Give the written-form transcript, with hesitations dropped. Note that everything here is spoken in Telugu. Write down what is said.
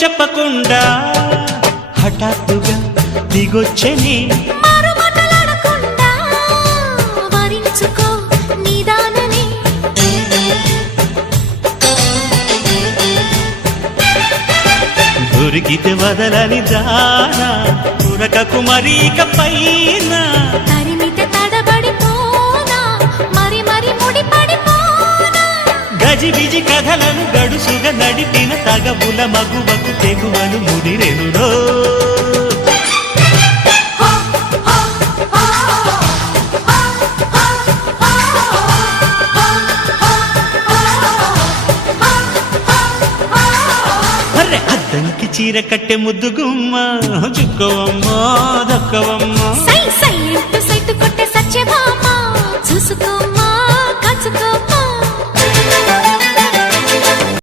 చెప్పకుండా హఠాత్తుగా దిగొచ్చని దొరికితే వదలని దానా పురకకు మరీక పైన తరిమితే తడబడిపోనా మరి మరి ముడిపడిపోనా గజిబిజి కథలను గడుసుగా నడిపిన తగవుల మగువకు తెగువను ముడిరెనురో అద్దంకి చీర కట్టె ముద్దు గుమ్మ చుక్కవమ్మా దక్కవమ్మా సై సై అంటూ సైతు కొట్టే సత్యభామ చూసుకో